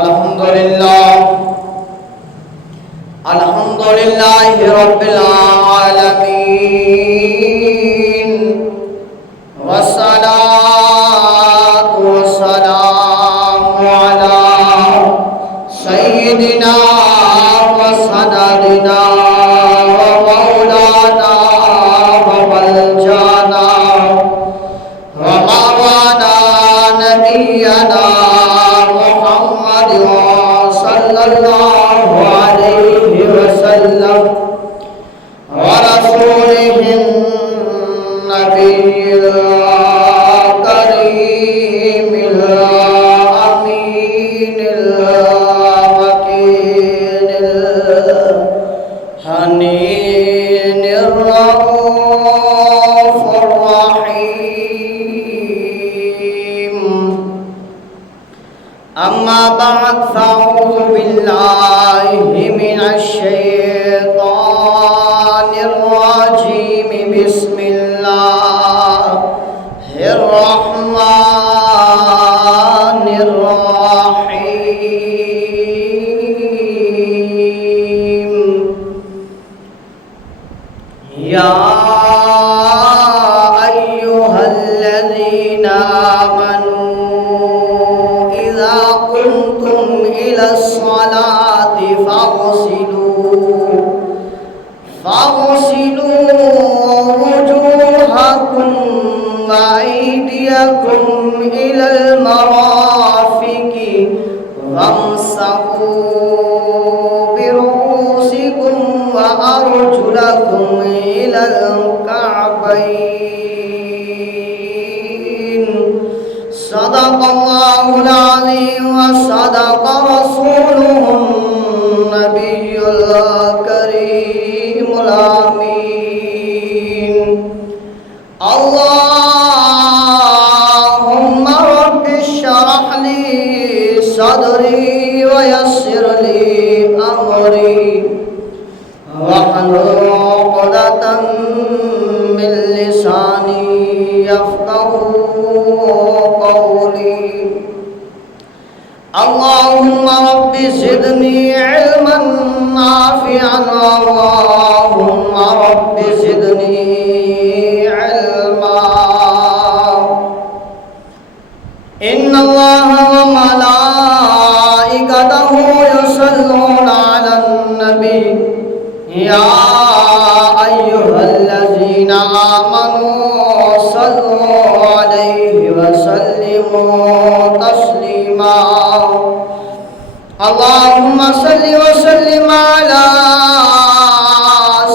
الحمدللہ رب العالمین والصلاة والسلام علی سیدنا وسندنا ومولانا وملجانا ومولانا نبینا محمد صلی اللہ علیہ وسلم ورسوله النبي الكريم الأمين المكين الحنين الرؤوف الرحيم أما بعد فأعوذ بالله من الشيطان الرجيم بسم الله الرحمن الرحيم يا أيها الذين آمنوا إذا قمتم إلى الصلاة فاغسلوا وجوهكم وأيديكم إلى المرافق وامسحوا برؤوسكم وأرجلكم إلى الكعبين صدق الله العظيم وصدق رسوله النبي الكريم الأمين اللهم رب اشرح لي صدري ويسر لي أمري واحلل عقدة من لساني يفقهوا قولي اللهم رب زدني علما نافعا اللهم رب زدني علما إن الله وملائكته يصلون على النبي يا أيها الذين آمنوا صلوا عليه وسلموا تسليما اللهم صل وسلم على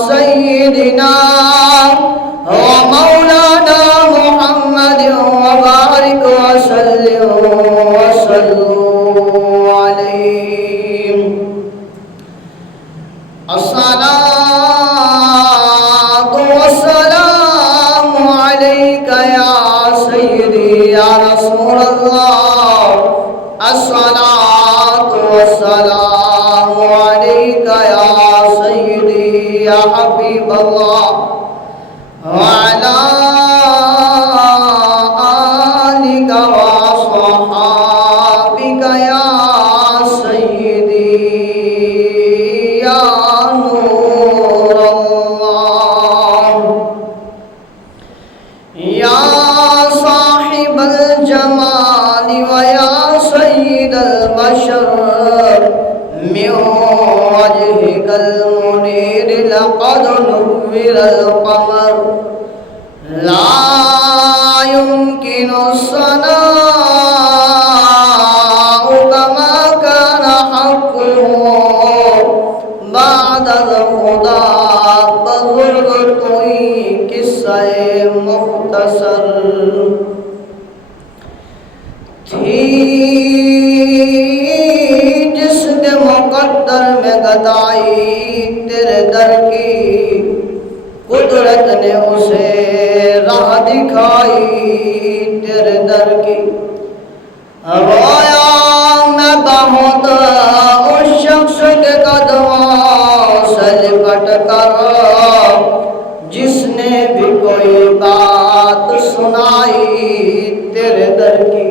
سيدنا ومولانا محمد وبارك وسلم عليه الصلاة والسلام عليك يا سيدي يا رسول الله الصلاة والسلام عليك يا سيدي يا حبيب الله وعلى آلك وصحابك يا سيدي يا نور الله يا صاحب الجمال ويا سيد البشر من وجهك المنير لقد نور القمر لا يمكن الصناع كما كان حقه بعد الخدا بزرگ کوئی قصہ مختصر تھی جس کے مقدر میں گدائی تیرے در کی قدرت نے اسے راہ دکھائی تیرے در کی رویا میں بہت اس شخص کے قدموں سے لپٹ کر جس نے بھی کوئی بات سنائی تیرے در کی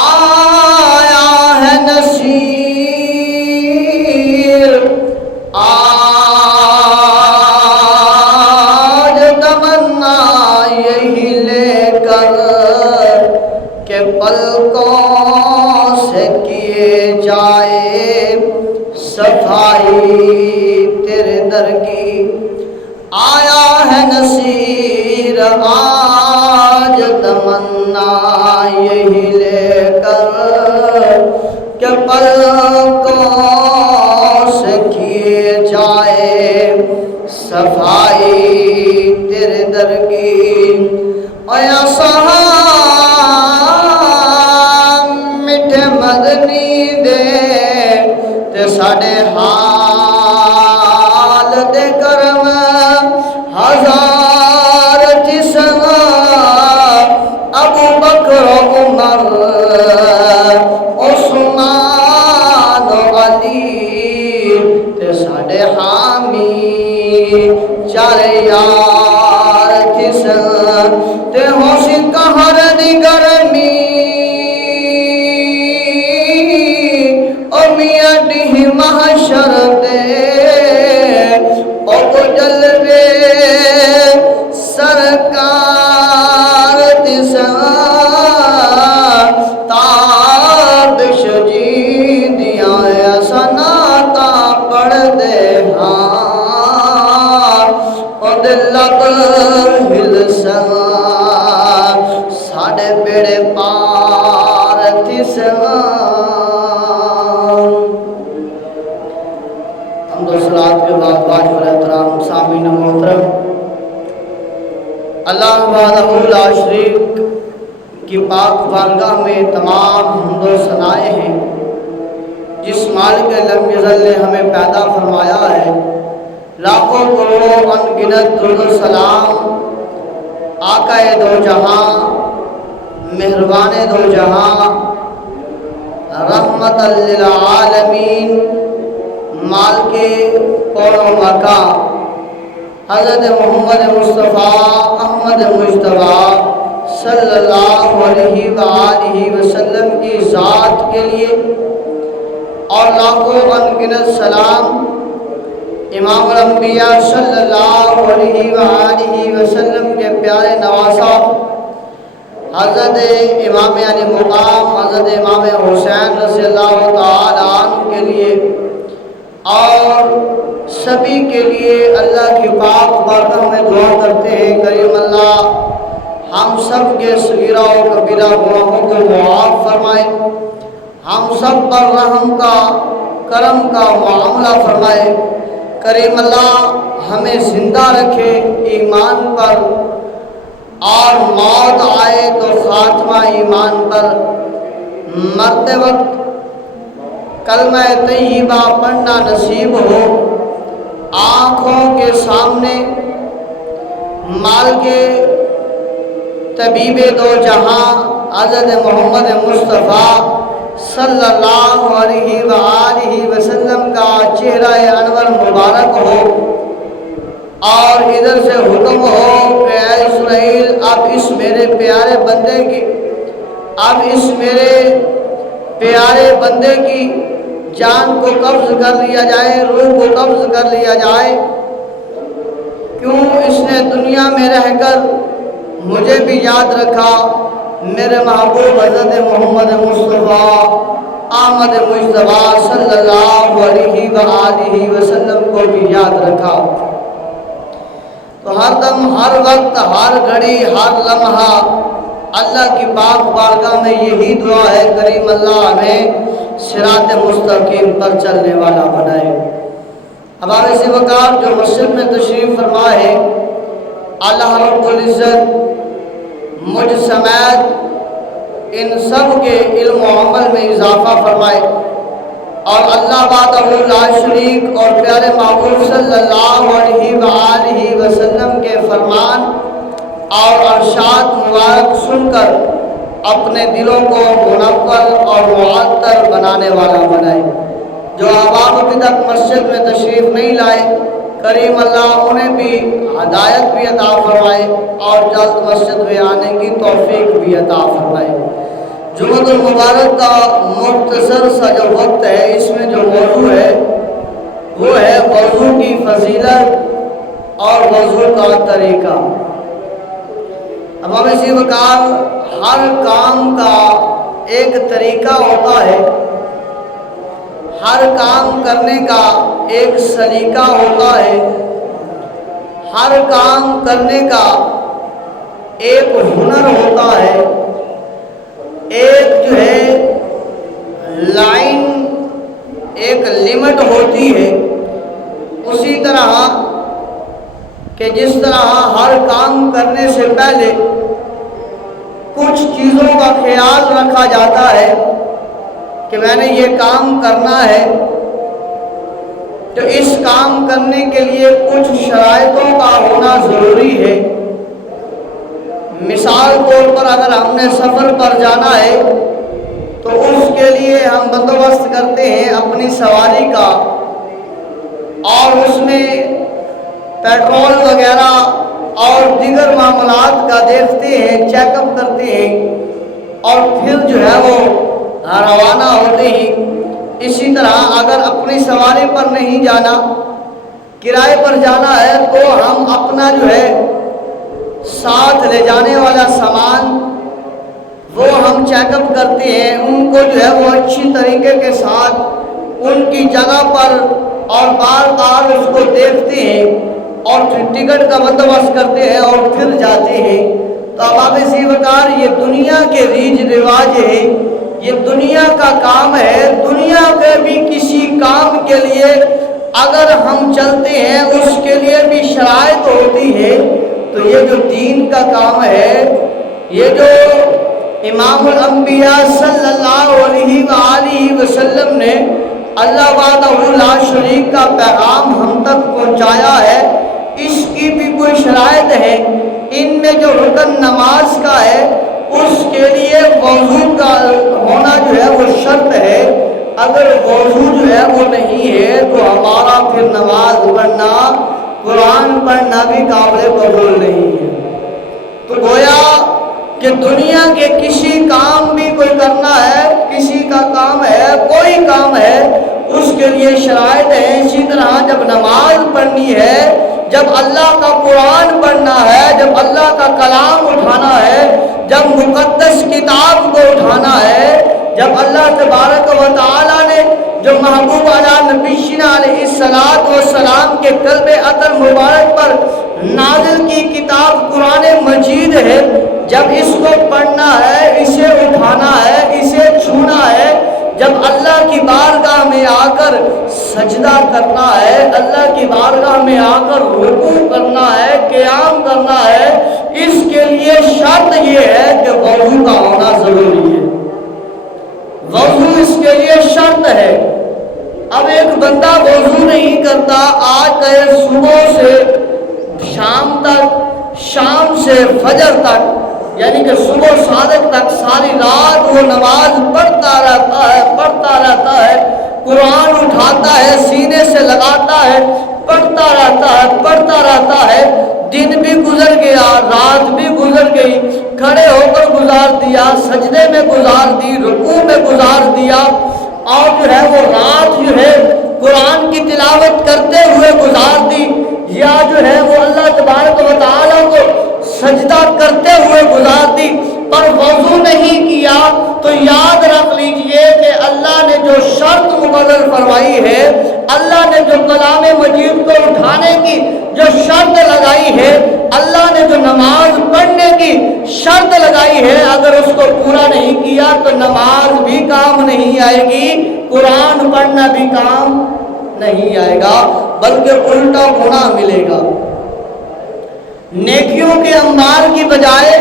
آیا ہے نصیر آج تمنا یہی لے کر کہ پلکوں سے کیے جائے صفائی تیرے در کی آیا ہے نصیر آج تمنا یہی لے کر کہ پلکوں سے کیے جائے صفائی تیرے در کی ایا صاحب میٹھے مدنی دے تے ساڈے حال دے کرم ہزار جسم ابو بکر عمر عثمان علی تے ساڈے حامی چارے یار جسم تے ہوشی قہر دی گرمی او میاں ڈیہ محشر دے او جلوے سرکار دساں تابش جی دیاں سناتا پڑھ دے ہاں او دل ہلساں ساڑے بیڑے پار دساں صلاۃ کے بعد واجب الاحترام سامعین محترم، اللہ وحدہ لا شریک کی پاک بارگاہ میں تمام حمد و ثنائے ہیں جس مالک لم یزل نے ہمیں پیدا فرمایا ہے۔ لاکھوں کروڑوں ان گنت درود و سلام آقا دو جہاں مہربان دو جہاں رحمت للعالمین مال کے کون و مکان حضرت محمد مصطفیٰ احمد مجتبیٰ صلی اللہ علیہ وآلہ وسلم کی ذات کے لیے اور لاکھوں انگنت سلام امام الانبیاء صلی اللہ علیہ وآلہ وسلم کے پیارے نواسا حضرت امام علی مقام حضرت امام حسین رضی اللہ تعالی عنہ کے لیے اور سبھی کے لیے اللہ کی پاک بارگاہ میں دعا کرتے ہیں کریم اللہ ہم سب کے صغیرہ و کبیرہ گناہوں کو معاف فرمائے، ہم سب پر رحم کا کرم کا معاملہ فرمائے، کریم اللہ ہمیں زندہ رکھے ایمان پر اور موت آئے تو خاتمہ ایمان پر، مرتے وقت کلمہ طیبہ پڑھنا نصیب ہو، آنکھوں کے سامنے مال کے طبیب دو جہاں حضرت محمد مصطفیٰ صلی اللہ علیہ وآلہ وسلم کا چہرہ انور مبارک ہو اور ادھر سے حکم ہو کہ اے اسرائیل اب اس میرے پیارے بندے کی جان کو قبض کر لیا جائے، روح کو قبض کر لیا جائے، کیوں اس نے دنیا میں رہ کر مجھے بھی یاد رکھا، میرے محبوب حضرت محمد مصطفیٰ احمد مجتبیٰ صلی اللہ علیہ وآلہ وسلم کو بھی یاد رکھا۔ تو ہر دم ہر وقت ہر گھڑی ہر لمحہ اللہ کی پاک بارگاہ میں یہی دعا ہے کریم اللہ ہمیں صراط مستقیم پر چلنے والا بنائے۔ اب وارث وقار جو مسجد میں تشریف فرما ہے، اللہ رب العزت مجھ سمیت ان سب کے علم و عمل میں اضافہ فرمائے اور اللہ وحدہ لا شریک اور پیارے محبوب صلی اللہ علیہ وآلہ وسلم کے فرمان اور ارشاد مبارک سن کر اپنے دلوں کو منور اور معطر بنانے والا بنائے۔ جو احباب ابھی تک مسجد میں تشریف نہیں لائے، کریم اللہ انہیں بھی ہدایت بھی عطا فرمائے اور جلد مسجد میں آنے کی توفیق بھی عطا فرمائے۔ جمعۃ المبارک کا مختصر سا جو وقت ہے، اس میں جو موضوع ہے وہ ہے وضو کی فضیلت اور وضو کا طریقہ۔ امام سی وقار ہر کام کا ایک طریقہ ہوتا ہے، ہر کام کرنے کا ایک سلیقہ ہوتا ہے، ہر کام کرنے کا ایک ہنر ہوتا ہے، ایک جو ہے لائن، ایک لمٹ ہوتی ہے۔ اسی طرح کہ جس طرح ہر کام کرنے سے پہلے کچھ چیزوں کا خیال رکھا جاتا ہے کہ میں نے یہ کام کرنا ہے، تو اس کام کرنے کے لیے کچھ شرائطوں کا ہونا ضروری ہے۔ مثال طور پر اگر ہم نے سفر پر جانا ہے تو اس کے لیے ہم بندوبست کرتے ہیں اپنی سواری کا، اور اس میں پیٹرول وغیرہ اور دیگر معاملات کا دیکھتے ہیں، چیک اپ کرتے ہیں، اور پھر جو ہے وہ روانہ ہوتے ہیں۔ اسی طرح اگر اپنی سواری پر نہیں جانا، کرائے پر جانا ہے، تو ہم اپنا جو ہے ساتھ لے جانے والا سامان وہ ہم چیک اپ کرتے ہیں، ان کو جو ہے وہ اچھی طریقے کے ساتھ ان کی جگہ پر اور بار بار اس کو دیکھتے ہیں، اور پھر ٹکٹ کا بندوبست کرتے ہیں اور پھر جاتے ہیں۔ تو اب سی وقار یہ دنیا کے ریج رواج ہے، یہ دنیا کا کام ہے۔ دنیا کے بھی کسی کام کے لیے اگر ہم چلتے ہیں اس کے لیے بھی شرائط ہوتی ہے، تو یہ جو دین کا کام ہے، یہ جو امام الانبیاء صلی اللہ علیہ وآلہ وسلم نے اللہ وحدہ لا شریک کا پیغام ہم تک پہنچایا ہے، اس کی بھی کوئی شرائط ہے۔ ان میں جو رکن نماز کا ہے اس کے لیے وضو کا ہونا جو ہے وہ شرط ہے۔ اگر وضو جو ہے وہ نہیں ہے تو ہمارا پھر نماز پڑھنا، قرآن پڑھنا بھی قابل قبول نہیں ہے۔ تو گویا کہ دنیا کے کسی کام بھی کوئی کرنا ہے، کسی کا کام ہے، کوئی کام ہے، اس کے لیے شرائط ہے۔ اسی طرح جب نماز پڑھنی ہے، جب اللہ کا قرآن پڑھنا ہے، جب اللہ کا کلام اٹھانا ہے، جب مقدس کتاب کو اٹھانا ہے، جب اللہ تبارک و تعالیٰ نے جو محبوب نبینا علیہ السلام کے قلب اطہر مبارک پر نازل کی کتاب قرآن مجید ہے، جب اس کو پڑھنا ہے، اسے اٹھانا ہے، اسے چھونا ہے، جب اللہ کی بارگاہ میں آ کر سجدہ کرنا ہے، اللہ کی بارگاہ میں آ کر رکوع کرنا ہے، قیام کرنا ہے، اس کے لیے شرط یہ ہے کہ وضو کا ہونا ضروری ہے۔ وضو اس کے لیے شرط ہے۔ اب ایک بندہ وضو نہیں کرتا، آج گئے صبح سے شام تک، شام سے فجر تک، یعنی کہ صبح صادق تک ساری رات وہ نماز پڑھتا رہتا ہے، قرآن اٹھاتا ہے، سینے سے لگاتا ہے، پڑھتا رہتا ہے، دن بھی گزر گیا، رات بھی گزر گئی، کھڑے ہو کر گزار دیا، سجدے میں گزار دی، رکوع میں گزار دیا، اور جو ہے وہ رات جو ہے قرآن کی تلاوت کرتے ہوئے گزار دی، یا جو ہے وہ اللہ تبارک و تعالیٰ کو سجدہ کرتے ہوئے گزار دی، پر وضو نہیں کیا، تو یاد رکھ لیجئے کہ اللہ نے جو شرط مقرر فرمائی ہے، اللہ نے جو کلام مجید کو اٹھانے کی جو شرط لگائی ہے، اللہ نے جو نماز پڑھنے کی شرط لگائی ہے، اگر اس کو پورا نہیں کیا تو نماز بھی کام نہیں آئے گی، قرآن پڑھنا بھی کام نہیں آئے گا، بلکہ الٹا گناہ ملے گا۔ نیکیوں کے انبار کی بجائے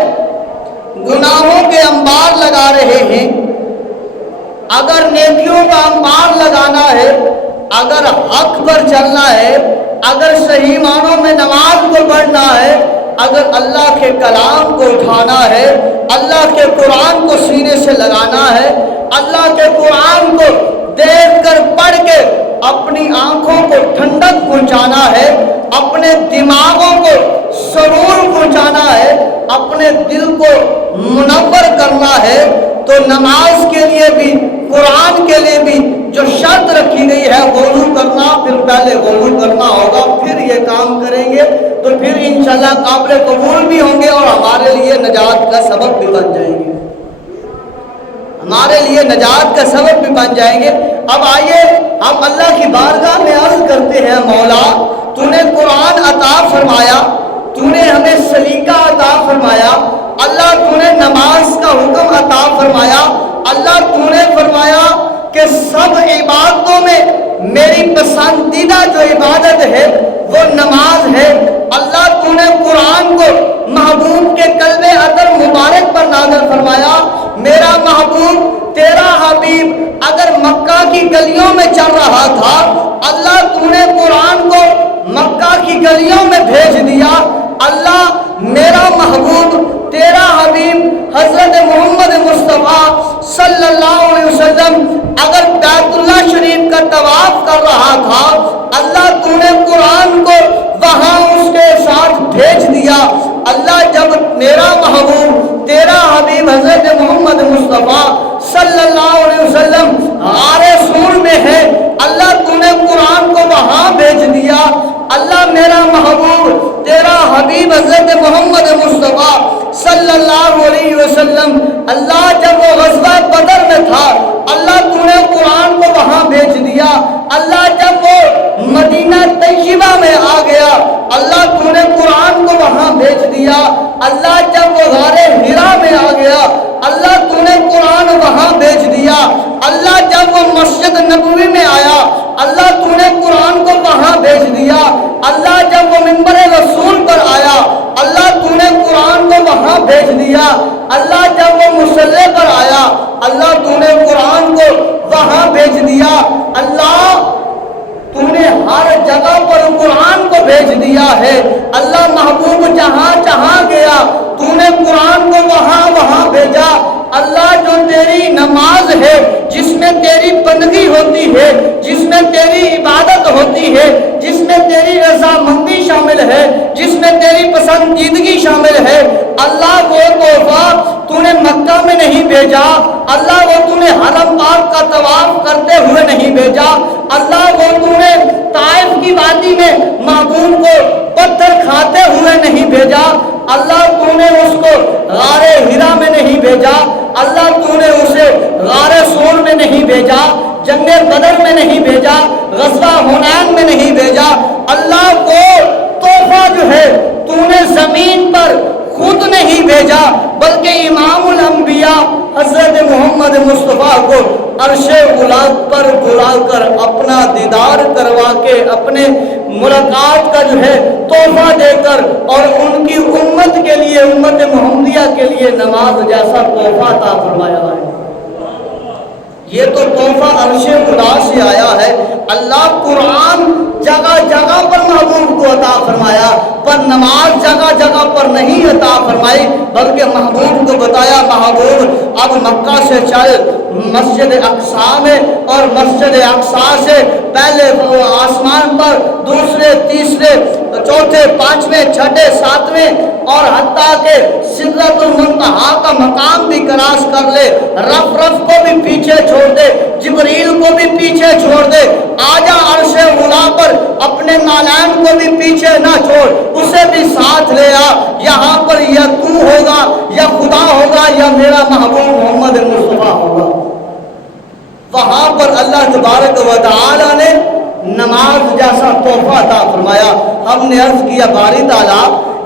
گناہوں کے انبار لگا رہے ہیں۔ اگر نیکیوں کا انبار لگانا ہے، اگر حق پر چلنا ہے، اگر صحیح معنوں میں نماز کو پڑھنا ہے، اگر اللہ کے کلام کو اٹھانا ہے، اللہ کے قرآن کو سینے سے لگانا ہے، اللہ کے قرآن کو دیکھ کر پڑھ کے اپنی آنکھوں کو ٹھنڈک پہنچانا ہے، اپنے دماغوں کو سرور پہنچانا ہے، اپنے دل کو منور کرنا ہے، تو نماز کے لیے بھی قرآن کے لیے بھی جو شرط رکھی گئی ہے وضو کرنا، پھر پہلے وضو کرنا ہوگا، پھر یہ کام کریں گے تو پھر انشاءاللہ قابل قبول بھی ہوں گے اور ہمارے لیے نجات کا سبب بھی بن جائیں گے، ہمارے لیے نجات کا سبب بھی بن جائیں گے۔ اب آئیے ہم اللہ کی بارگاہ میں عرض کرتے ہیں، مولا تو نے قرآن عطا فرمایا، تو نے ہمیں سلیقہ عطا فرمایا، اللہ تو نے نماز کا حکم عطا فرمایا، اللہ تو نے فرمایا کہ سب عبادتوں میں میری پسندیدہ جو عبادت ہے وہ نماز ہے، اللہ تو نے قرآن کو محبوب کے قلب اطہر مبارک پر نازل فرمایا، میرا محبوب تیرا حبیب اگر مکہ کی گلیوں میں چل رہا تھا، اللہ تو نے قرآن کو مکہ کی گلیوں میں بھیج دیا، اللہ میرا محبوب تیرا حبیب حضرت محمد مصطفیٰ صلی اللہ علیہ وسلم اگر بیت اللہ شریف کا طواف کر رہا تھا، اللہ تو نے قرآن کو وہاں اس کے ساتھ بھیج دیا، اللہ جب میرا محبوب تیرا حبیب حضرت محمد مصطفیٰ صلی اللہ علیہ وسلم غار سور میں ہے، اللہ تو نے قرآن کو وہاں بھیج دیا، اللہ میرا محبوب تیرا حبیب حضرت محمد مصطفیٰ صلی اللہ علیہ وسلم اللہ جب وہ غزوہ بدر میں تھا، اللہ تو نے قرآن کو وہاں بھیج دیا، اللہ جب وہ مدینہ طیبہ میں آ گیا، اللہ تو نے قرآن کو وہاں بھیج دیا، اللہ جب وہ غار حرا میں آ گیا، اللہ تو نے قرآن وہاں بھیج دیا، اللہ جب وہ مسجد نبوی میں آیا، اللہ تو نے قرآن کو وہاں بھیج دیا، اللہ جب وہ منبر رسول پر آیا، اللہ تو نے قرآن کو وہاں بھیج دیا، اللہ جب وہ مصلی پر آیا، اللہ تو نے قرآن کو وہاں بھیج دیا، اللہ تو نے ہر جگہ پر قرآن کو بھیج دیا ہے، اللہ محبوب جہاں جہاں گیا تو نے قرآن کو وہاں وہاں بھیجا، اللہ جو تیری نماز ہے جس میں تیری بندگی ہوتی ہے، جس میں تیری عبادت ہوتی ہے، جس میں تیری رضامندی شامل ہے، جس میں تیری پسندیدگی شامل ہے، اللہ وہ تحفہ تو نے مکہ میں نہیں بھیجا، اللہ وہ تو نے حرم پاک کا طواف کرتے ہوئے نہیں بھیجا، اللہ وہ تو نے طائف کی وادی میں محبوب کو پتھر کھاتے ہوئے نہیں بھیجا، اللہ تو نے اس کو غار حرا میں نہیں بھیجا، اللہ تو نے اسے غار سور میں نہیں بھیجا، جنگ بدر میں نہیں بھیجا، غزوہ حنین میں نہیں بھیجا، اللہ کو تحفہ جو ہے تو نے زمین پر خود نہیں بھیجا، بلکہ امام الانبیاء حضرت محمد مصطفیٰ کو عرش غلاظ پر بلا کر اپنا دیدار کروا کے اپنے ملاقات کا جو ہے تحفہ دے کر اور ان کی امت کے لیے، امت محمدیہ کے لیے نماز جیسا تحفہ عطا فرمایا ہے۔ یہ تو تحفہ عرش غلاظ سے آیا ہے، اللہ قرآن جگہ جگہ پر محبوب کو عطا فرمایا، پر نماز جگہ جگہ پر نہیں عطا فرمائی، بلکہ محبوب کو بتایا محبوب اب مکہ سے چل مسجد اقصیٰ میں، اور مسجد اقصیٰ سے پہلے آسمان پر دوسرے تیسرے چوتھے پانچویں چھٹے ساتویں اور حتیٰ کہ سدرۃ المنتہا کا مقام بھی کراس کر لے، رف رف کو بھی پیچھے چھوڑ دے، جبریل کو بھی پیچھے چھوڑ دے، آجا عرش اولیٰ پر اپنے نالین کو بھی پیچھے نہ چھوڑ، اسے بھی ساتھ لے آ، یہاں پر یا تو ہوگا یا خدا ہوگا یا میرا محبوب محمد مصطفیٰ ہوگا۔ وہاں پر اللہ تبارک و تعالی نے نماز جیسا تحفہ عطا فرمایا۔ ہم نے عرض کیا باری تعالیٰ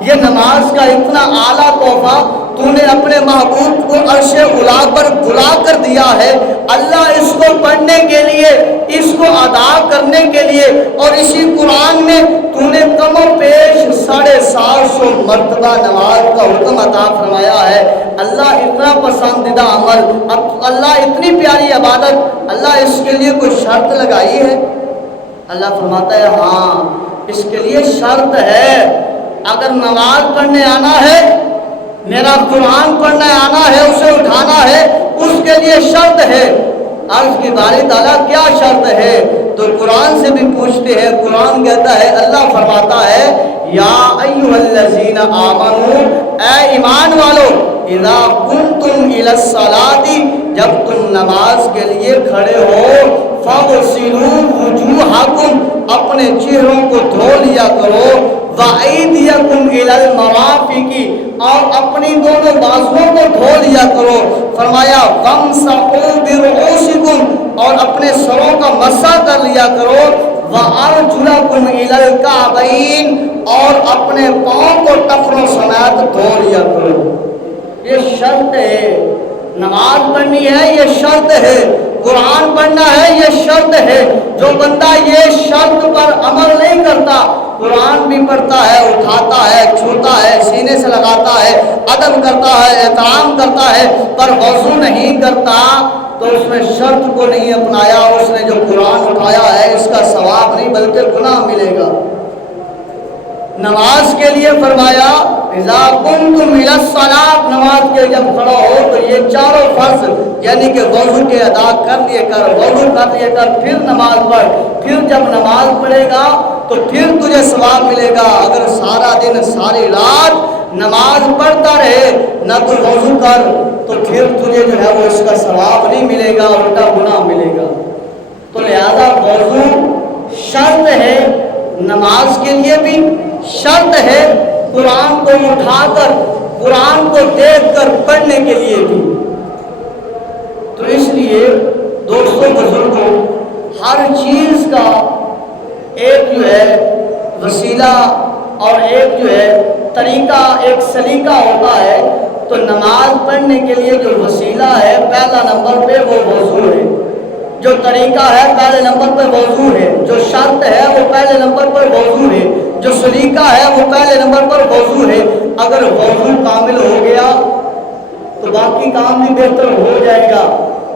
یہ نماز کا اتنا اعلیٰ تحفہ تو نے اپنے محبوب کو عرش اولیٰ پر بلا کر دیا ہے، اللہ اس کو پڑھنے کے لیے، اس کو ادا کرنے کے لیے، اور اسی قرآن میں تو نے کم و بیش 750 مرتبہ نماز کا حکم عطا فرمایا ہے۔ اللہ اتنا پسندیدہ عمل، اللہ اتنی پیاری عبادت، اللہ اس کے لیے کوئی شرط لگائی ہے؟ اللہ فرماتا ہے ہاں اس کے لیے شرط ہے، اگر نماز پڑھنے آنا ہے، میرا قرآن پڑھنے آنا ہے، اسے اٹھانا ہے، اس کے لیے شرط ہے۔ عرض کی باری تعالیٰ کیا شرط ہے؟ تو قرآن سے بھی پوچھتے ہیں۔ قرآن کہتا ہے، اللہ فرماتا ہے یا ایھا الذین آمنو، اے ایمان والو، اذا کنتم الی الصلاۃ، جب تم نماز کے لیے کھڑے ہو، فاغسلوا وجوہکم، اپنے چہروں کو دھو لیا کرو، وایدیکم الی المرافق، اور اپنی دونوں بازوؤں کو دھو لیا کرو۔ فرمایا وامسحوا برؤوسکم، اور اپنے سروں کا مسح کر لیا کرو، وارجلکم الی الکعبین، اور اپنے پاؤں کو ٹخنوں سمیت دھو لیا کرو۔ یہ شرط ہے، نماز پڑھنی ہے یہ شرط ہے، قرآن پڑھنا ہے یہ شرط ہے۔ جو بندہ یہ شرط پر عمل نہیں کرتا، قرآن بھی پڑھتا ہے، اٹھاتا ہے، چھوتا ہے، سینے سے لگاتا ہے، ادب کرتا ہے، احترام کرتا ہے، پر وضو نہیں کرتا، تو اس نے شرط کو نہیں اپنایا، اس نے جو قرآن اٹھایا ہے اس کا ثواب نہیں بلکہ گناہ ملے گا۔ نماز کے لیے فرمایا اذا کنتم الی الصلاۃ، نماز کے جب کھڑا ہو تو یہ چاروں فرض یعنی کہ وضو کے ادا کر لیے کر، وضو کر لیے کر، پھر نماز پڑھ، پھر جب نماز پڑھے گا تو پھر تجھے ثواب ملے گا۔ اگر سارا دن ساری رات نماز پڑھتا رہے نہ تو وضو کر تو پھر تجھے جو ہے وہ اس کا ثواب نہیں ملے گا، الٹا گناہ ملے گا۔ تو لہذا وضو شرط ہے، نماز کے لیے بھی شرط ہے، قرآن کو اٹھا کر، قرآن کو دیکھ کر پڑھنے کے لیے بھی۔ تو اس لیے دوستوں بزرگوں، ہر چیز کا ایک جو ہے وسیلہ اور ایک جو ہے طریقہ، ایک سلیقہ ہوتا ہے۔ تو نماز پڑھنے کے لیے جو وسیلہ ہے پہلا نمبر پہ وہ وضو ہے، جو طریقہ ہے پہلے نمبر پر وضو ہے، جو شرط ہے وہ پہلے نمبر پر وضو ہے، جو سلیقہ ہے وہ پہلے نمبر پر وضو ہے۔ اگر وضو کامل ہو گیا تو باقی کام بھی بہتر ہو جائے گا،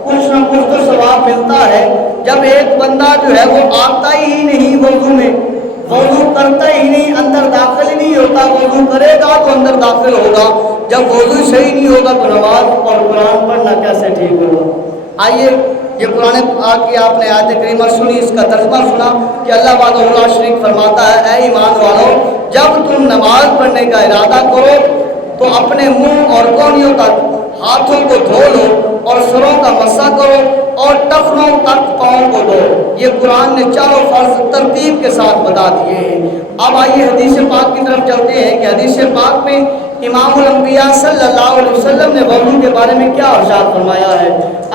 کچھ نہ کچھ تو ثواب ملتا ہے۔ جب ایک بندہ جو ہے وہ آتا ہی نہیں وضو میں، وضو کرتا ہی نہیں، اندر داخل ہی نہیں ہوتا، وضو کرے گا تو اندر داخل ہوگا، جب وضو صحیح نہیں ہوگا تو نماز اور قرآن پڑھنا کیسے ٹھیک ہوگا؟ آئیے یہ قرآن پاک کی آپ نے آیت کریمہ سنی، اس کا ترجمہ سنا کہ اللہ وحدہ لا شریک فرماتا ہے اے ایمان والو، جب تم نماز پڑھنے کا ارادہ کرو تو اپنے منہ اور کونیوں تک ہاتھوں کو دھو لو اور سروں کا مسح کرو اور ٹخنوں تک پاؤں کو دھو۔ یہ قرآن نے چاروں فرض ترتیب کے ساتھ بتا دیے ہیں۔ اب آئیے حدیث پاک کی طرف چلتے ہیں کہ حدیث پاک میں امام الانبیاء صلی اللہ علیہ وسلم نے وضو کے بارے میں کیا ارشاد فرمایا ہے۔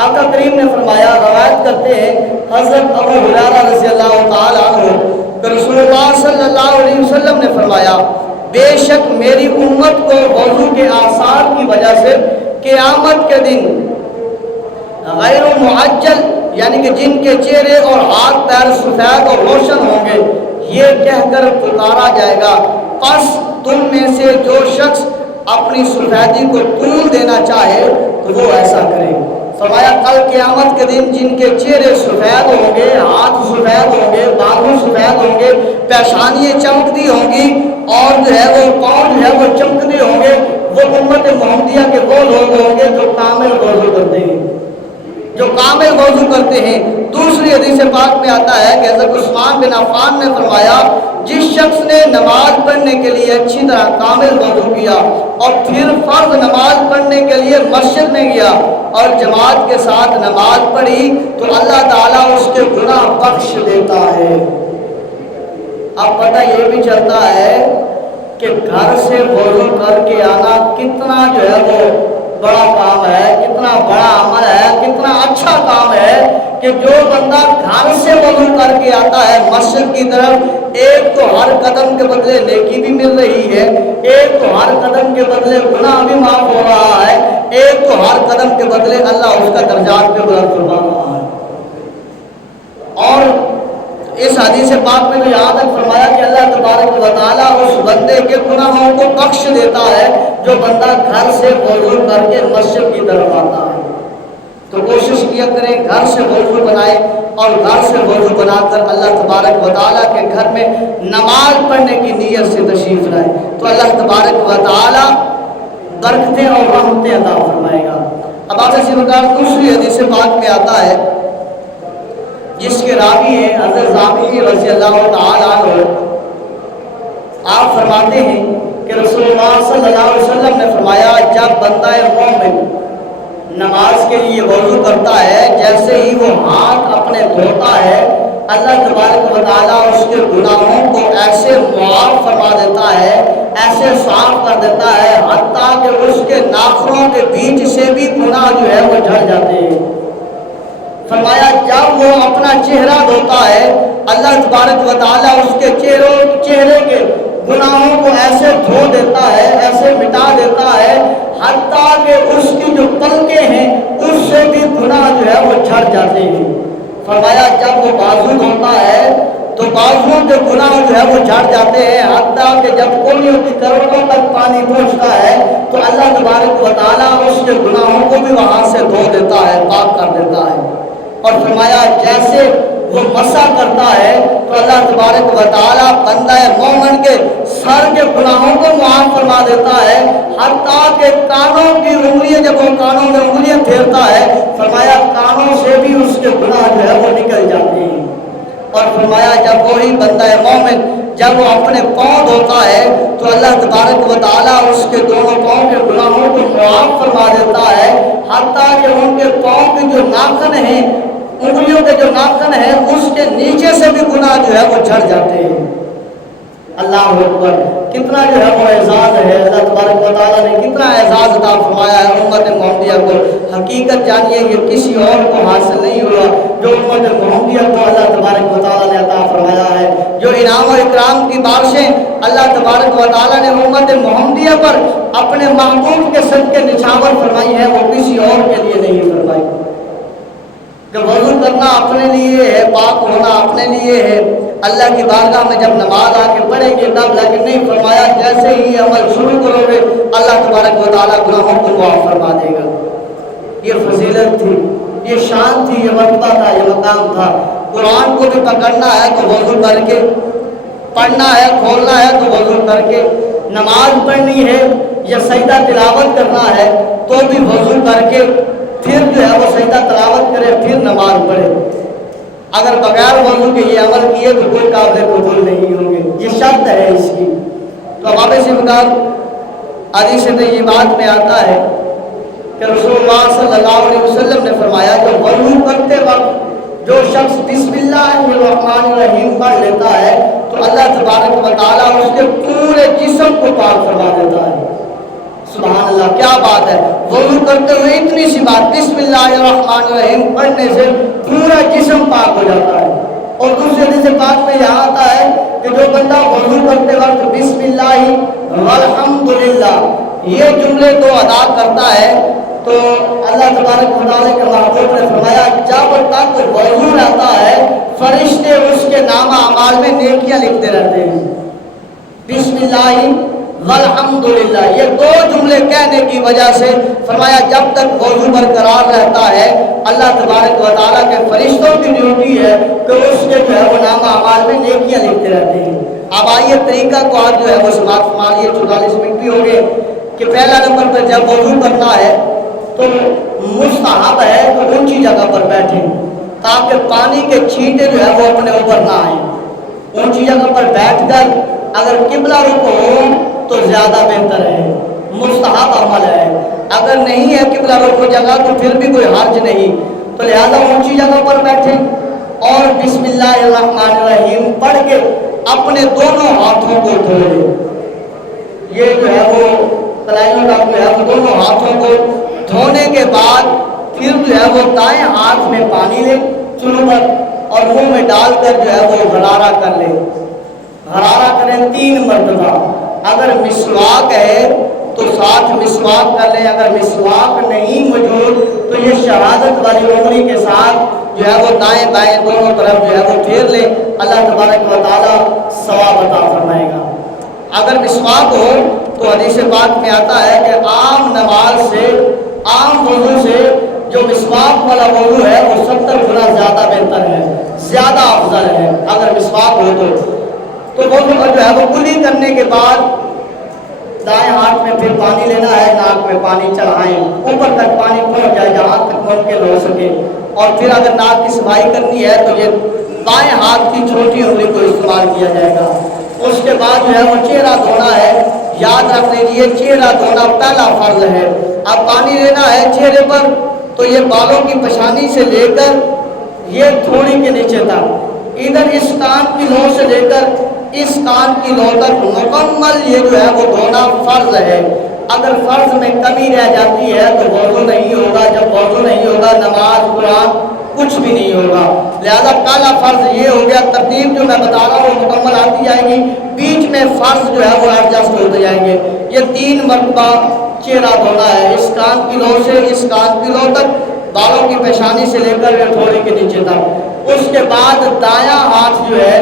آقا کریم نے فرمایا، روایت کرتے ہیں حضرت ابو ہریرہ رضی اللہ تعالی عنہ کہ رسول اللہ صلی اللہ علیہ وسلم نے فرمایا، بے شک میری امت کو وضو کے آثار کی وجہ سے قیامت کے دن غیر معجل یعنی کہ جن کے چہرے اور ہاتھ پیر سفید اور روشن ہوں گے، یہ کہہ کر پکارا جائے گا، پس تم میں سے جو شخص اپنی سفیدی کو طول دینا چاہے تو وہ ایسا کرے۔ فرمایا کل قیامت کے دن جن کے چہرے سفید ہوں گے، ہاتھ سفید ہوں گے، بازو سفید ہوں گے، پیشانیاں چمکتی ہوں گی اور جو ہے وہ پاؤں جو ہے وہ چمکتے ہوں گے، وہ امت محمدیہ کے وہ لوگ ہوں گے جو کامل وضو کرتے ہیں، جو کامل وضو کرتے ہیں۔ دوسری حدیث پاک میں آتا ہے کہ حضرت عثمان بن عفان نے فرمایا، جس شخص نے نماز پڑھنے کے لیے اچھی طرح کامل وضو کیا اور پھر فرض نماز پڑھنے کے لیے مسجد میں گیا اور جماعت کے ساتھ نماز پڑھی تو اللہ تعالیٰ اس کے گناہ بخش دیتا ہے۔ اب پتہ یہ بھی چلتا ہے کہ گھر سے وضو کر کے آنا کتنا جو ہے وہ بڑا کام ہے، کتنا بڑا عمل ہے، کتنا اچھا کام ہے کہ جو بندہ گھر سے وضو کر کے آتا ہے مسجد کی طرف، ایک تو ہر قدم کے بدلے نیکی بھی مل رہی ہے، ایک تو ہر قدم کے بدلے گناہ بھی معاف ہو رہا ہے، ایک تو ہر قدم کے بدلے اللہ اس کا درجات پہ بلند فرما رہا ہے۔ اور اس حدیث پاک میں تو یہاں تک فرمایا کہ اللہ تبارک و تعالیٰ اس بندے کے گناہوں کو بخش دیتا ہے جو بندہ گھر سے وضو کر کے مسجد کی طرف آتا ہے۔ تو کوشش کیا کریں گھر سے وضو بنائیں اور گھر سے وضو بنا کر اللہ تبارک و تعالیٰ کے گھر میں نماز پڑھنے کی نیت سے تشریف لائیں تو اللہ تبارک و تعالیٰ برکتیں اور رحمتیں عطا فرمائے گا۔ اب آپ سے بکار دوسری حدیث پاک میں آتا ہے جس کے راوی ہیں حضرت ذاکری رضی اللہ تعالیٰ عنہ، آپ فرماتے ہیں کہ رسول اللہ صلی اللہ علیہ وسلم نے فرمایا جب بندہ مومن نماز کے لیے وضو کرتا ہے جیسے ہی وہ ہاتھ اپنے دھوتا ہے اللہ تبارک و تعالیٰ اس کے گناہوں کو ایسے معاف فرما دیتا ہے، ایسے صاف کر دیتا ہے حتیٰ کہ اس کے ناخنوں کے بیچ سے بھی گناہ جو ہے وہ جھڑ جاتے ہیں۔ فرمایا جب وہ اپنا چہرہ دھوتا ہے اللہ تبارک و تعالیٰ اس کے چہرے کے گناہوں کو ایسے دھو دیتا ہے، ایسے مٹا دیتا ہے حتیٰ کہ اس کی جو پلکیں ہیں اس سے بھی گناہ جو ہے وہ جھڑ جاتے ہیں۔ فرمایا جب وہ بازو دھوتا ہے تو بازوؤں کے گناہ جو ہے وہ جھڑ جاتے ہیں حتیٰ کہ جب کولیوں کی کروڑوں تک پانی پہنچتا ہے تو اللہ تبارک و تعالیٰ اس کے گناہوں کو بھی وہاں سے دھو دیتا ہے، پاک کر دیتا ہے۔ اور فرمایا جیسے وہ مسح کرتا ہے تو اللہ تبارک و تعالیٰ بندہ مومن کے سر کے گناہوں کو معاف فرما دیتا ہے حتیٰ کہ کانوں کی انگلیاں، جب وہ کانوں میں انگلیاں پھیرتا ہے فرمایا کانوں سے بھی اس کے گناہ جو ہے وہ نکل جاتے ہیں۔ اور فرمایا جب وہی بندہ مومن جب وہ اپنے پاؤں دھوتا ہے تو اللہ تبارک و تعالیٰ اس کے دونوں پاؤں کے گناہوں کو معاف فرما دیتا ہے حتیٰ کہ ان کے پاؤں کے جو ناخن ہیں، انگلیوں کے جو ناخن ہیں اس کے نیچے سے بھی گناہ جو ہے وہ جھڑ جاتے ہیں۔ اللہ اکبر، کتنا جو ہے وہ اعزاز ہے، اللہ تبارک و تعالیٰ نے کتنا اعزاز عطا فرمایا ہے امت محمدیہ کو۔ حقیقت جانیے یہ کسی اور کو حاصل نہیں ہوا جو امت محمدیہ کو اللہ تبارک و تعالیٰ نے عطا فرمایا ہے۔ جو انعام و اکرام کی بارشیں اللہ تبارک و تعالیٰ نے امت محمدیہ پر اپنے محبوب کے صدقے نچھاور فرمائی ہے وہ کسی اور کے لیے نہیں فرمائی۔ کہ وضو کرنا اپنے لیے ہے، پاک ہونا اپنے لیے ہے، اللہ کی بارگاہ میں جب نماز آ کے پڑھیں گے تب، لیکن نہیں فرمایا جیسے ہی عمل شروع کرو گے اللہ تبارک و تعالیٰ گناہوں کو معاف فرما دے گا۔ یہ فضیلت تھی، یہ شان تھی، یہ مرتبہ تھا، یہ مقام تھا۔ قرآن کو بھی پکڑنا ہے تو وضو کر کے، پڑھنا ہے کھولنا ہے تو وضو کر کے، نماز پڑھنی ہے یا سجدہ تلاوت کرنا ہے تو بھی وضو کر کے پھر جو ہے وہ سجدہ تلاوت کرے پھر نماز پڑھے۔ اگر بغیر وضو کے یہ عمل کیے تو کوئی قابل قبول نہیں ہوں گے، یہ شرط ہے اس کی۔ تو اب آپ سے بکار حدیث طیبات میں آتا ہے کہ رسول اللہ صلی اللہ علیہ وسلم نے فرمایا کہ وضو کرتے وقت جو شخص بسم اللہ الرحمن الرحیم پڑھ لیتا ہے تو اللہ تبارک و تعالیٰ اس کے پورے جسم کو پاک فرما دیتا ہے۔ سبحان اللہ، کیا بات ہے! وضو کرتے ہوئے اتنی سی بات بسم اللہ الرحمن الرحیم پڑھنے سے پورا جسم پاک ہو جاتا ہے۔ اور دوسرے حدیث پاک میں یہاں آتا ہے کہ جو بندہ وضو کرتے وقت بسم اللہ والحمدللہ یہ جملے تو ادا کرتا ہے تو اللہ تبارک و تعالیٰ کے محبوب نے فرمایا جب تک وضو رہتا ہے فرشتے اس کے نامہ اعمال میں نیکیاں لکھتے رہتے ہیں۔ بسم اللہ والحمدللہ یہ دو جملے کہنے کی وجہ سے فرمایا جب تک وضو برقرار رہتا ہے اللہ تبارک و تعالیٰ کے فرشتوں کی ڈیوٹی ہے کہ اس کے جو ہے وہ نامہ اعمال میں نیکیاں لکھتے رہتے ہیں۔ اب آئیے طریقہ کو آپ جو ہے وہ سماعت فرما لیے، 44 منٹ بھی ہو گئے کہ پہلا نمبر پر جب وضو کرنا ہے تو مستحب ہے تو اونچی جگہ پر بیٹھیں تاکہ پانی کے چھینٹے جو ہے وہ اپنے اوپر نہ آئیں۔ اونچی جگہ پر بیٹھ کر اگر قبلہ رخ ہو تو زیادہ بہتر ہے، مستحب عمل ہے۔ اگر نہیں ہے قبلہ رخ جگہ تو پھر بھی کوئی حرج نہیں، تو لہذا اونچی جگہ پر بیٹھیں اور بسم اللہ الرحمن الرحیم پڑھ کے اپنے دونوں ہاتھوں کو دھوئیں۔ یہ جو ہے وہ تلائیوں کا جو ہے وہ دونوں ہاتھوں کو دھونے کے بعد پھر جو ہے وہ دائیں ہاتھ میں پانی لیں چلو پر اور منہ میں ڈال کر جو ہے وہ غرارہ کر لیں۔ غرارہ کریں 3 مرتبہ۔ اگر مسواک ہے تو ساتھ مسواک کر لیں، اگر مسواک نہیں موجود تو یہ شہادت والی انگلی کے ساتھ جو ہے وہ دائیں بائیں دونوں طرف جو ہے وہ پھیر لیں، اللہ تبارک و تعالیٰ ثواب عطا فرمائے گا۔ اگر مسواک ہو تو حدیث پاک میں آتا ہے کہ عام نماز سے، عام وضو سے جو مسواک والا وضو ہے وہ 70 گنا زیادہ بہتر ہے، زیادہ افضل ہے اگر مسواک ہو تو وضو جو ہے وہ کلی کرنے کے بعد دائیں ہاتھ میں پھر پانی لینا ہے، ناک میں پانی چڑھائیں، اوپر تک پانی پہنچ جائے جہاں تک ممکن ہو سکے، اور پھر اگر ناک کی صفائی کرنی ہے تو یہ بائیں ہاتھ کی چھوٹی انگلی کو استعمال کیا جائے گا۔ اس کے بعد جو ہے وہ چہرہ دھونا ہے۔ یاد رکھ لیجیے چہرہ دھونا پہلا فرض ہے۔ اب پانی لینا ہے چہرے پر تو یہ بالوں کی پیشانی سے لے کر یہ تھوڑی کے نیچے تک، ادھر اس کان کی لو سے لے کر اس کان کی لو تک مکمل یہ جو ہے وہ دھونا فرض ہے۔ اگر فرض میں کمی رہ جاتی ہے تو وضو نہیں ہوگا، جب وضو نہیں ہوگا نماز قرآن کچھ بھی نہیں ہوگا۔ لہذا پہلا فرض یہ ہو گیا۔ ترتیب جو میں بتا رہا ہوں وہ مکمل آتی جائے گی، بیچ میں فرض جو ہے وہ ایڈجسٹ ہوتے جائیں گے۔ یہ 3 مرتبہ چہرہ دھونا ہے، اس کان کی لو سے اس کان کی لو تک، بالوں کی پیشانی سے لے کر تھوڑی کے نیچے تک۔ اس کے بعد دایاں ہاتھ جو ہے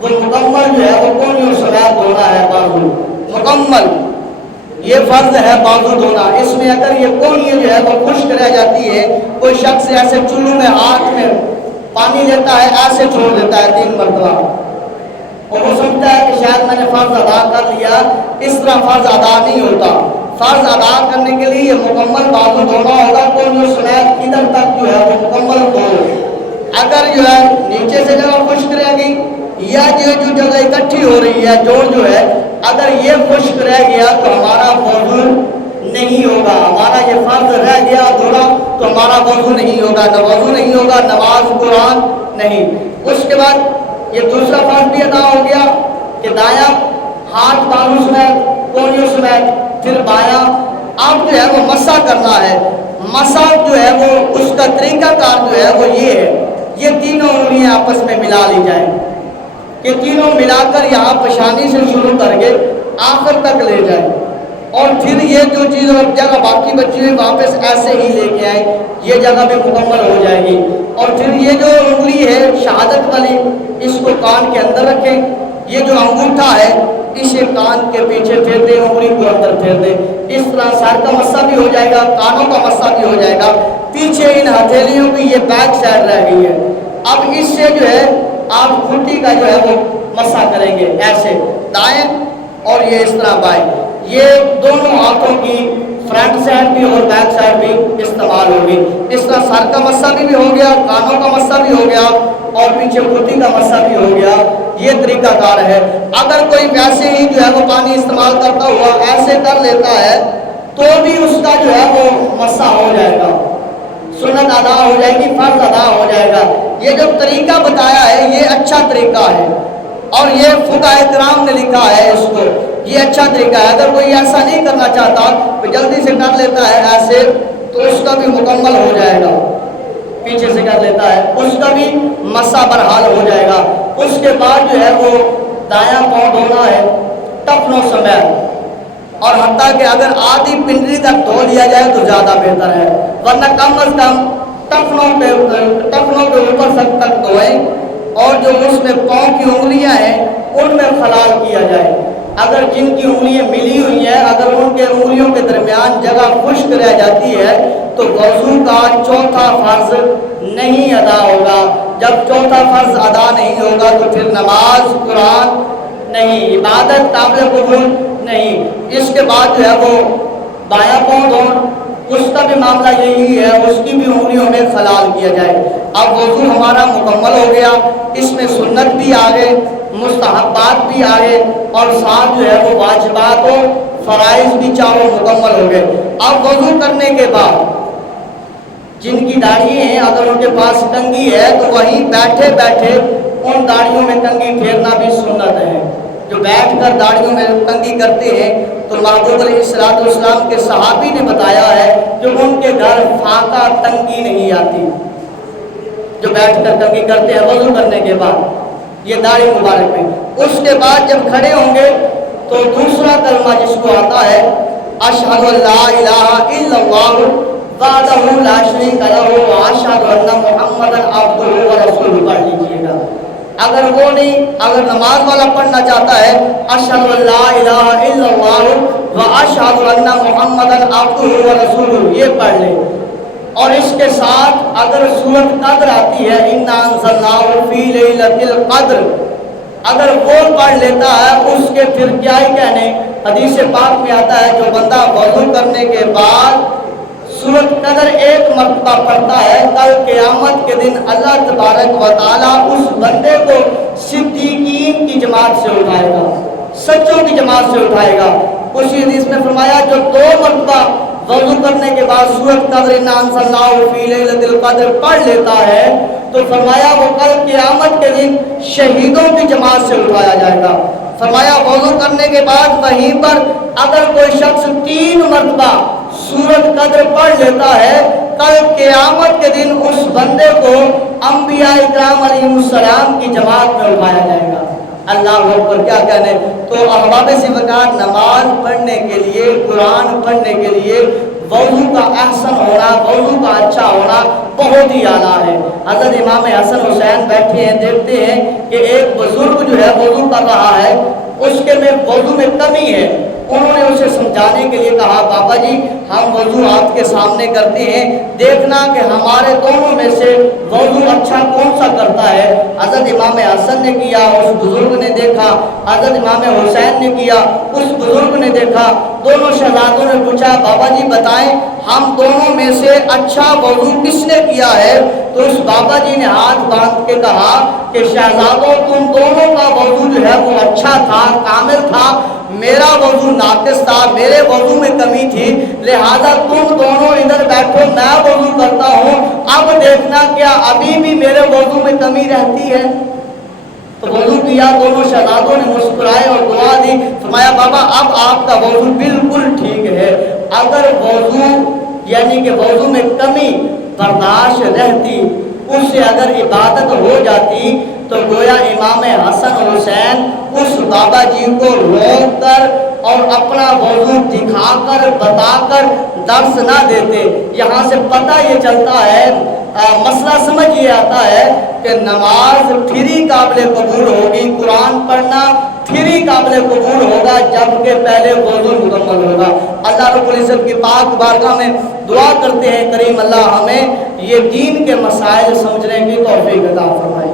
وہ مکمل جو ہے وہ کونیوں سمیت دھونا ہے، بازو مکمل، یہ فرض ہے بازو دھونا۔ اس میں اگر یہ کونی جو ہے وہ خشک رہ جاتی ہے، کوئی شخص ایسے چلو میں ہاتھ میں پانی لیتا ہے ایسے چھوڑ دیتا ہے 3 مرتبہ، اور وہ سمجھتا ہے کہ شاید میں نے فرض ادا کر لیا، اس طرح فرض ادا نہیں ہوتا۔ فرض ادا کرنے کے لیے یہ مکمل بازو دھونا ہوگا، کونیوں سمیت ادھر تک جو ہے وہ مکمل دھو۔ اگر جو ہے نیچے سے جگہ خشک رہ گئی یا یہ جو جگہ اکٹھی ہو رہی ہے جوڑ جو ہے اگر یہ خشک رہ گیا تو ہمارا وضو نہیں ہوگا، ہمارا یہ فرض رہ گیا ادھورا تو ہمارا وضو نہیں ہوگا، نہ وضو نہیں ہوگا، نماز قرآن نہیں۔ اس کے بعد یہ دوسرا فرض بھی ادا ہو گیا کہ دایاں ہاتھ بالوں سمیت کونیوں سمیت، پھر بایاں اب جو ہے وہ مسح کرنا ہے۔ مسح جو ہے وہ اس کا طریقہ کار جو ہے وہ یہ ہے، یہ تینوں انگلیاں آپس میں ملا لی جائیں، کہ تینوں ملا کر یہاں پیشانی سے شروع کر کے آخر تک لے جائیں، اور پھر یہ جو چیز اور جگہ باقی بچی ہوئی واپس ایسے ہی لے کے آئیں، یہ جگہ بھی مکمل ہو جائے گی۔ اور پھر یہ جو انگلی ہے شہادت والی اس کو کان کے اندر رکھیں، یہ جو انگوٹھا ہے اسے کان کے پیچھے پھیر دیں، انگلی کو اندر پھیر دیں، اس طرح سر کا مسا بھی ہو جائے گا، کانوں کا مسا بھی ہو جائے گا۔ پیچھے ان ہتھیلیوں کی یہ بیک سائڈ رہ گئی ہے، اب اس سے جو ہے آپ گھٹی کا جو ہے وہ مسا کریں گے، ایسے دائیں اور یہ اس طرح بائیں، یہ دونوں ہاتھوں کی فرنٹ سائڈ بھی اور بیک سائڈ بھی استعمال ہوگی۔ اس طرح سر کا مسا بھی ہو گیا، کانوں کا مسا بھی ہو گیا اور پیچھے گھٹی کا مسا بھی ہو گیا، یہ طریقہ کار ہے۔ اگر کوئی ویسے ہی جو ہے وہ پانی استعمال کرتا ہوا ایسے کر لیتا ہے تو بھی اس کا جو ہے وہ مسا ہو جائے گا، سنت ادا ہو جائے گی، فرض ادا ہو جائے گا۔ یہ جو طریقہ بتایا ہے یہ اچھا طریقہ ہے، اور یہ فقہاء کرام نے لکھا ہے اس کو، یہ اچھا طریقہ ہے۔ اگر کوئی ایسا نہیں کرنا چاہتا تو جلدی سے کر لیتا ہے ایسے تو اس کا بھی مکمل ہو جائے گا، پیچھے سے کر لیتا ہے اس کا بھی مسا برحال ہو جائے گا۔ اس کے بعد جو ہے وہ دایاں پاؤں دھونا ہے ٹخنوں سمیت، اور حتیٰ کہ اگر آدھی پنڈلی تک دھو لیا جائے تو زیادہ بہتر ہے، ورنہ کم از کم ٹخنوں کے اوپر تک دھوئیں، اور جو اس میں پاؤں کی انگلیاں ہیں ان میں خلال کیا جائے۔ اگر جن کی انگلیاں ملی ہوئی ہیں اگر ان کے انگلیوں کے درمیان جگہ خشک رہ جاتی ہے تو وضو کا چوتھا فرض نہیں ادا ہوگا۔ جب چوتھا فرض ادا نہیں ہوگا تو پھر نماز قرآن نہیں، عبادت قابل قبول نہیں۔ اس کے بعد جو ہے وہ بایاں پاؤں دھون، اس کا بھی معاملہ یہی ہے، اس کی بھی انگلیوں میں خلال کیا جائے۔ اب وضو ہمارا مکمل ہو گیا، اس میں سنت بھی آگے، مستحبات بھی آگے، اور ساتھ جو ہے وہ واجبات و فرائض بھی چاروں مکمل ہو گئے۔ اب وضو کرنے کے بعد جن کی داڑھی ہیں اگر ان کے پاس کنگھی ہے تو وہیں بیٹھے بیٹھے ان داڑھیوں میں کنگھی پھیرنا بھی سنت ہے۔ جو بیٹھ کر داڑھیوں میں کنگھی کرتے ہیں تو محبوب علیہ السلام کے صحابی نے بتایا ہے کہ ان کے گھر فاقہ تنگی نہیں آتی، جو بیٹھ کر کنگھی کرتے ہیں وضو کرنے کے بعد یہ داڑھی مبارک میں۔ اس کے بعد جب کھڑے ہوں گے تو دوسرا کلمہ جس کو آتا ہے اشہد ان لا الہ الا اللہ وحدہ لا شریک لہ واشہد ان محمدا عبدہ ورسولہ پڑھ لیجیے گا۔ اگر وہ نہیں، اگر نماز والا پڑھنا چاہتا ہے اشہد ان لا الہ الا اللہ واشہد ان محمدا عبدہ ورسولہ یہ پڑھ لے۔ اور اس کے ساتھ اگر سورۃ قدر آتی ہے اِنَّا أَنزَلْنَاهُ فِي لَيْلَةِ الْقَدْرِ، اگر وہ پڑھ لیتا ہے اس کے پھر کیا ہی کہنے۔ حدیث پاک میں آتا ہے جو بندہ وضو کرنے کے بعد سورۃ قدر ایک مرتبہ پڑھتا ہے، کل قیامت کے دن اللہ تبارک و تعالیٰ اس بندے کو صدیقین کی جماعت سے اٹھائے گا، سچوں کی جماعت سے اٹھائے گا۔ اسی حدیث میں فرمایا جو 2 مرتبہ وضو کرنے کے بعد سورۃ قدر اِنَّا أَنزَلْنَاهُ فِي لَيْلَةِ الْقَدْرِ پڑھ لیتا ہے تو فرمایا وہ کل قیامت کے دن شہیدوں کی جماعت سے اٹھایا جائے گا۔ فرمایا وضو کرنے کے بعد وہیں پر اگر کوئی شخص 3 مرتبہ سورۃ قدر پڑھ لیتا ہے، کل قیامت کے دن اس بندے کو انبیاء اکرام علیہ السلام کی جماعت میں اٹھایا جائے گا۔ اللہ اکبر، کیا کہنے۔ تو احباب وقار، نماز پڑھنے کے لیے، قرآن پڑھنے کے لیے وضو کا احسن ہونا، وضو کا اچھا ہونا بہت ہی اعلیٰ ہے۔ حضرت امام حسن حسین بیٹھے ہیں، دیکھتے ہیں کہ ایک بزرگ جو ہے وضو کر رہا ہے، اس کے میں وضو میں کمی ہے۔ انہوں نے اسے سمجھانے کے لیے کہا بابا جی ہم وضو آپ کے سامنے کرتے ہیں، دیکھنا کہ ہمارے دونوں میں سے وضو اچھا کون سا کرتا ہے۔ حضرت امام حسن نے کیا، اس بزرگ نے دیکھا، حضرت امام حسین نے کیا، اس بزرگ نے دیکھا۔ دونوں شہزادوں نے پوچھا بابا جی بتائیں ہم دونوں میں سے اچھا وضو کس نے کیا ہے؟ تو اس بابا جی نے ہاتھ باندھ کے کہا کہ شہزادوں تم دونوں کا وضو جو ہے وہ اچھا تھا، کامل تھا، میرا وضو ناقص تھا، میرے وضو میں کمی تھی، لہذا تم دونوں ادھر بیٹھو، میں وضو کرتا ہوں، اب دیکھنا کیا ابھی بھی میرے وضو میں کمی رہتی ہے۔ تو وضو کیا، دونوں شہزادوں نے مسکرائے اور دعا دی، فرمایا بابا اب آپ کا وضو بالکل ٹھیک ہے۔ اگر وضو یعنی کہ وضو میں کمی برداشت رہتی، اس سے اگر عبادت ہو جاتی تو گویا امام حسن حسین اس بابا جی کو روک کر اور اپنا وضو دکھا کر بتا کر درس نہ دیتے۔ یہاں سے پتہ یہ چلتا ہے، مسئلہ سمجھ یہ آتا ہے کہ نماز پھر ہی قابل قبول ہوگی، قرآن پڑھنا پھر ہی قابل قبول ہوگا جبکہ پہلے وضو مکمل ہوگا۔ اللہ رب العزت کی پاک بارگاہ میں دعا کرتے ہیں کریم اللہ ہمیں یہ دین کے مسائل سمجھنے کی توفیق عطا فرمائے۔